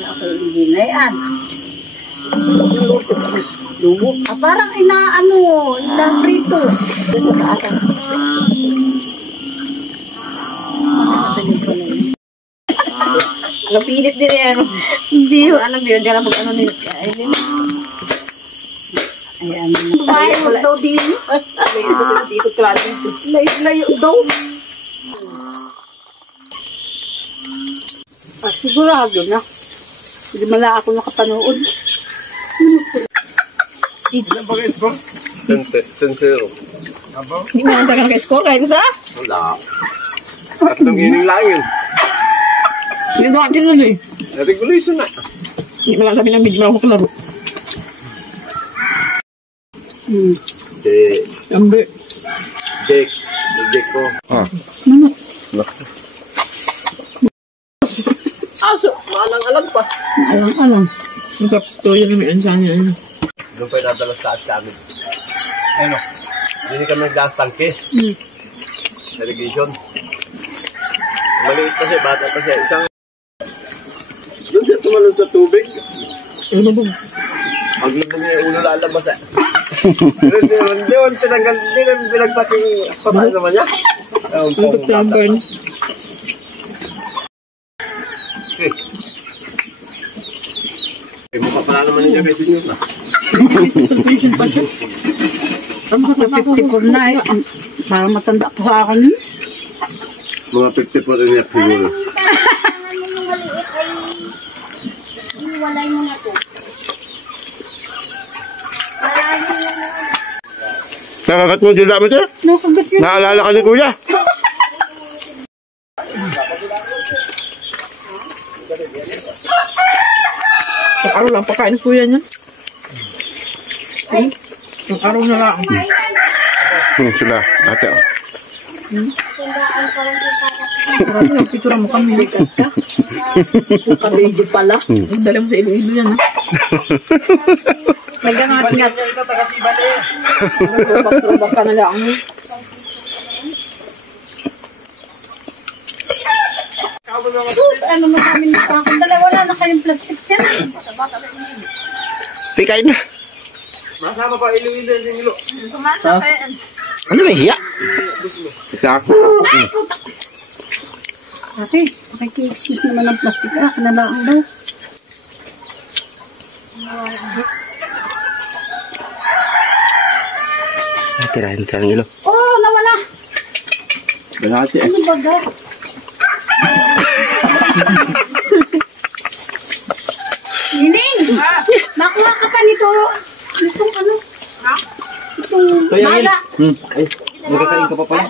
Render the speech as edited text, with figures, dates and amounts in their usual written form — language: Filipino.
Ako hindi na yan. Lumo. Parang inaprito. Napilit din yan. Hindi yun. Anong yun? Diyan lang pag nila. Ayan. Bahay mo daw din. Ikot ka lang dito. Layo daw. Sigurado na. Hindi mala ako nakapanood. Sensero. Hindi mo nang naka-score kahit isa? Wala. Tatlong inning lang yun. Hindi na natin nun eh. Regulation na. Hindi mo lang sabi ng video mo ako kalaro. Ambe. Jake ko. Aso, maalang-alang pa. Maalang-alang. Masarap to yun may ansan yun. Doon pa yung nadalas sa amin. Ano? Hindi kami nagdaas tangke. Irrigation. Maliit pa siya, bata pa siya. Isang... Doon siya tumalon sa tubig. Ano ba? Paglubog niya yung ulo lalabas eh. Hindi naman tinanggal, hindi naman pinagpaking papain naman niya. Ang September niya. Mukha pala naman niya kay Senyor na. Suspension pa siya. Ang mga 54 na eh. Parang matanda pa sa akin yun. Mga 50 po rin niya siguro. Iwalay mo na to. Nakakat mo dila mo siya? Nakagat yun. Naalala ka ni Kuya? Ang araw lang pakain ng kuya niya. Ang araw na lang. Sila, ate. Marami yung picture mo kami. Likat ka. Kabigyo pala. Dali mo sa ilo-ilo yan. Naggangat-ngat. Trobak ka na lang. Ano na kami nakakandala? Wala na kayong plastic dyan. Tikain na. Masama pa ilo-ilo yung ilo. Sumasakayan. Ano may hiya? Exacto. Ate, pakiki-excuse naman ng plastic. Kanalaan daw. Tirahin ka ng ilo. Oh, nawala. Balati eh. Ano ba daw? Nining! Nakuha ka pa nito. Itong ano? Itong baga. Ay, magkakain ka pa pala.